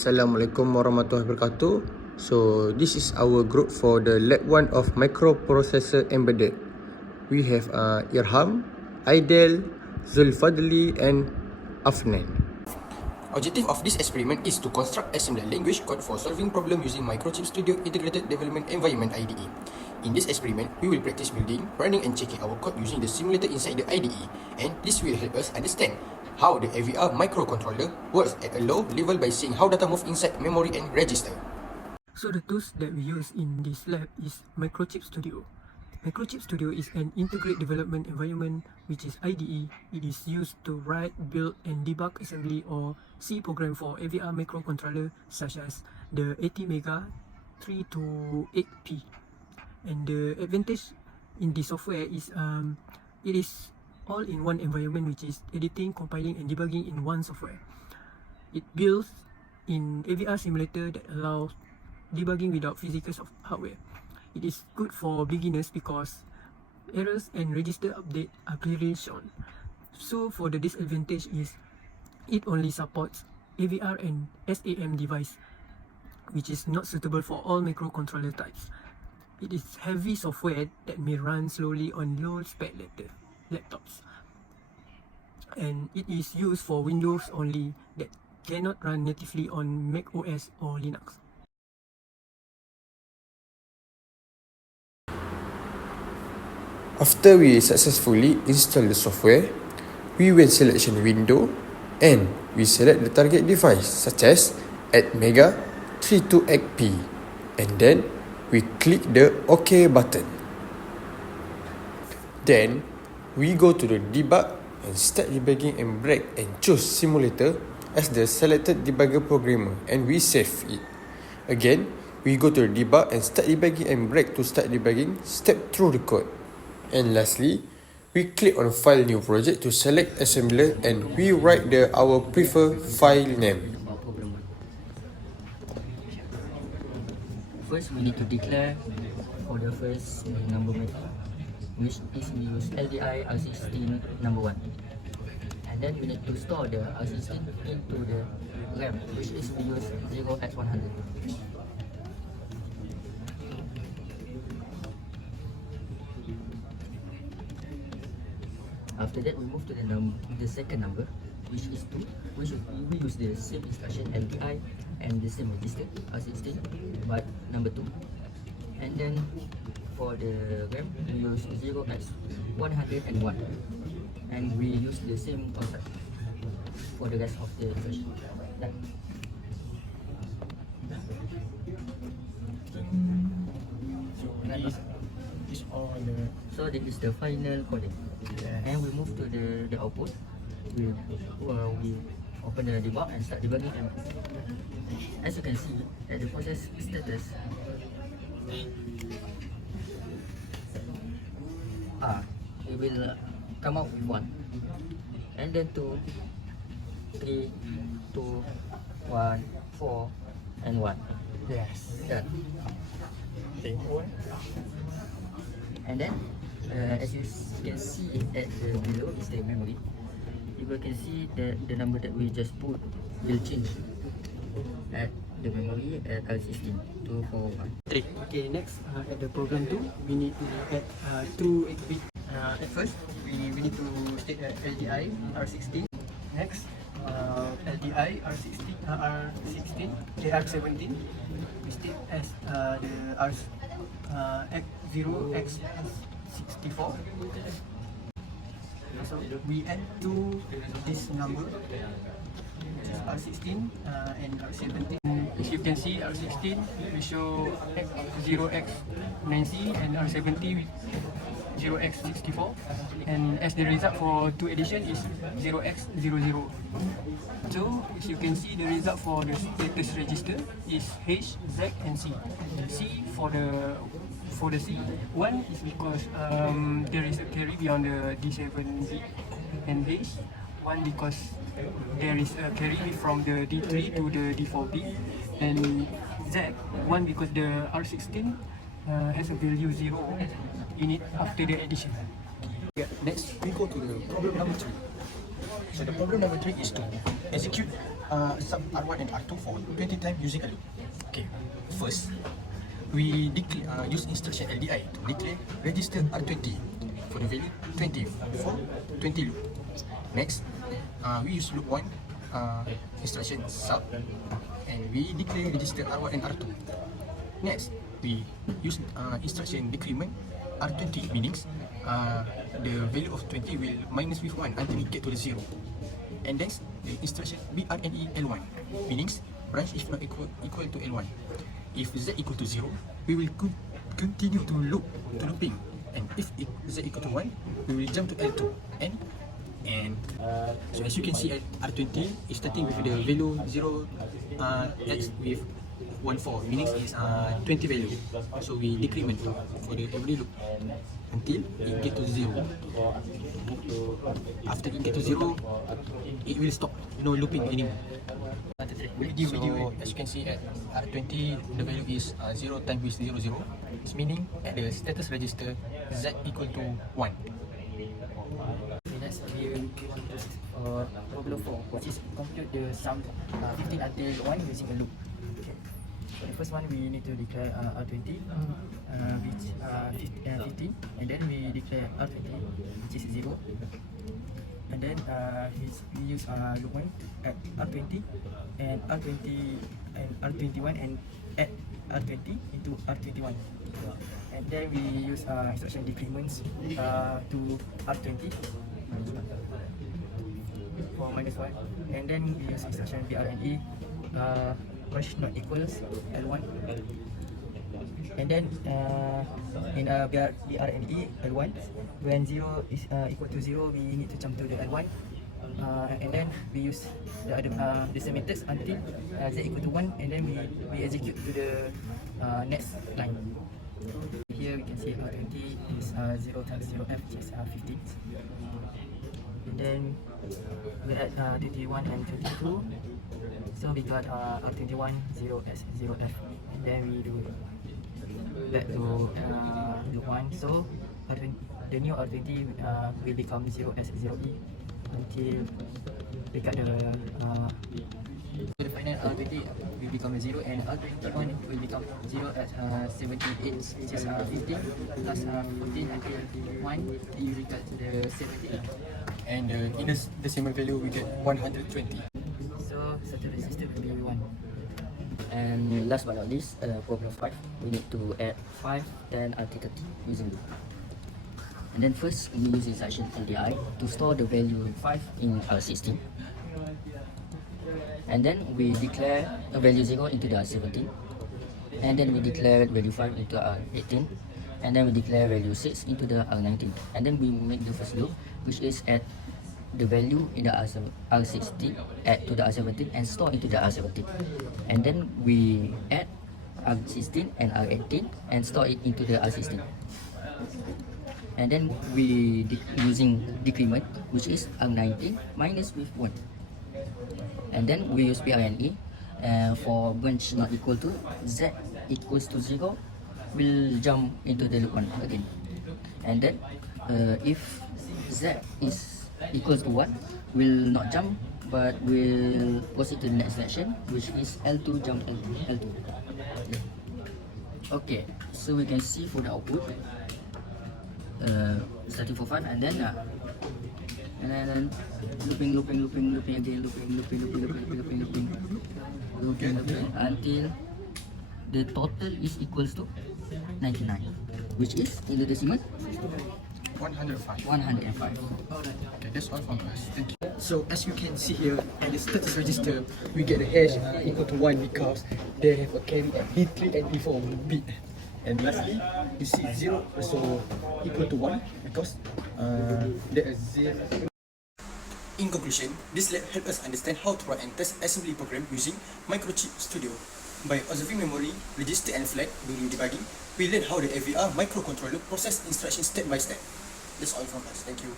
Assalamualaikum warahmatullahi wabarakatuh. So this is our group for the lab 1 of microprocessor embedded. We have Irham, Aidel, Zulfadli and Afnan. Objective of this experiment is to construct assembly language code for solving problem using Microchip Studio Integrated Development Environment IDE. In this experiment, we will practice building, running and checking our code using the simulator inside the IDE, and this will help us understand how the AVR microcontroller works at a low level by seeing how data move inside memory and register. So the tools that we use in this lab is Microchip Studio. Microchip Studio is an integrated development environment which is IDE. It is used to write, build and debug assembly or C program for AVR microcontroller such as the 80 3 to 8P. And the advantage in this software is it is all in one environment, which is editing, compiling and debugging in one software. It builds in AVR simulator that allows debugging without physical hardware. It is good for beginners because errors and register update are clearly shown. So for the disadvantage is it only supports AVR and SAM device, which is not suitable for all microcontroller types. It is heavy software that may run slowly on low spec laptops, and it is used for Windows only that cannot run natively on Mac OS or Linux. After we successfully install the software, we will selection window and we select the target device such as ATmega 32AP, and then we click the OK button. Then we go to the debug and start debugging and break and choose simulator as the selected debugger programmer and we save it. Again, we go to the debug and start debugging and break to start debugging, step through the code. And lastly, we click on file new project to select assembler and we write our preferred file name. First, we need to declare for the first number method, which is we use LDI R16 number 1. And then we need to store the R16 into the RAM, which is we use 0x100. After that, we move to the second number, which is 2, which we use the same instruction LDI and the same register R16, but number 2. And then for the RAM, we use 0x101, and we use the same concept for the rest of the instruction. Done. So this is the final coding. And we move to the output. We open the debug and start debugging. And as you can see, at the process status, it will come out with 1, and then 2, 3, 2, 1, 4, and 1. Yes. Done. And then, as you can see at the below is the memory. You can see that the number that we just put will change at the memory at R16 to 413. Okay, next at the program 2, we need to add 2 8-bit. At first, we need to state LDI R16. Next, LDI R16, R17. We state as the X0X64. So we add to this number, which is R16 and R17. As you can see, R16 we show 0x90 and R70 0x64, and as the result for 2 addition is 0x00. So as you can see, the result for the status register is H, Z and C. C for the C, 1 is because there is a carry beyond the D7 bit, and H, 1 because there is a carry from the D3 to the D4 bit, and Z, 1 because the R16 has a value 0 in it after the addition. Next, we go to the problem number 3. So the problem number 3 is to execute sub R1 and R2 for 20 times using a loop. Okay, first, we use instruction LDI to declare register R20 for the value 20 for 20 loop. Next, we use loop 1 instruction sub and we declare register R1 and R2. Next, we use instruction decrement R20, meaning the value of 20 will minus with 1 until it get to the 0. And then the instruction BRNE L1, meaning branch is not equal to L1. If z equal to 0, we will continue to looping, and if z equal to 1, we will jump to L2. And so as you can see at R20 is starting with the value 0 x with 14, meaning is 20 value. So we decrement for the every loop until it get to 0. After it get to 0, it will stop, no looping anymore. So as you can see at R20, the value is 0 times with 0, 0. It's meaning at the status register z equal to 1. Next, we will for problem 4, which is compute the sum 15 until 1 using a loop. Okay. For the first one, we need to declare R20, which 15, and then we declare R20, which is 0. And then we use loop 1 at R20 and R20 and R21 and add R20 into R21. And then we use instruction decrements to R20 for minus 1, and then we use instruction BRNE branch not equals L1, and then in BRNE L1, when 0 is equal to 0, we need to jump to the L1, and then we use the other the same methods until z equal to 1, and then we execute to the next line. Here we can see R20 is 0 times 0f, which is 15. And then we add 21 and 22. So we got R21 0s 0f. And then we do back to loop 1. So the new R20 will become 0s 0e until we got the final R20 will become 0, and R21 will become 0 at 78, which is 15 plus 15 until 1, you will get the 17. And in the decimal value, we get 120. So certain resistor will be 1. And last but not least, problem 5, we need to add 5, 10, RT30 using loop. And then first, we use instruction LDI to store the value 5 in R16. And then we declare a value 0 into the R17. And then we declare value 5 into R18. And then we declare value 6 into the R19. And then we make the first loop, which is add the value in the R16, add to the R17 and store into the R17. And then we add R16 and R18 and store it into the R16. And then we using decrement, which is R19 minus with 1. And then we use BRNE for branch not equal to z equals to 0, we'll jump into the loop 1 again. And then if z is equals to 1, we'll not jump, but we'll proceed to the next selection, which is L2 jump L2. Okay, so we can see for the output starting for 5, and then looping again, looping until the total is equals to 99, which is in the decimal 105. 105. Okay, that's all from us. Thank you. So as you can see here at the status register, we get the hash equal to 1 because they have a carry at B3 and B4 bit. And lastly, you see 0 also equal to 1 because there is 0. In conclusion, this lab helped us understand how to write and test assembly program using Microchip Studio. By observing memory, register and flag during debugging, we learned how the AVR microcontroller process instructions step by step. That's all from us. Thank you.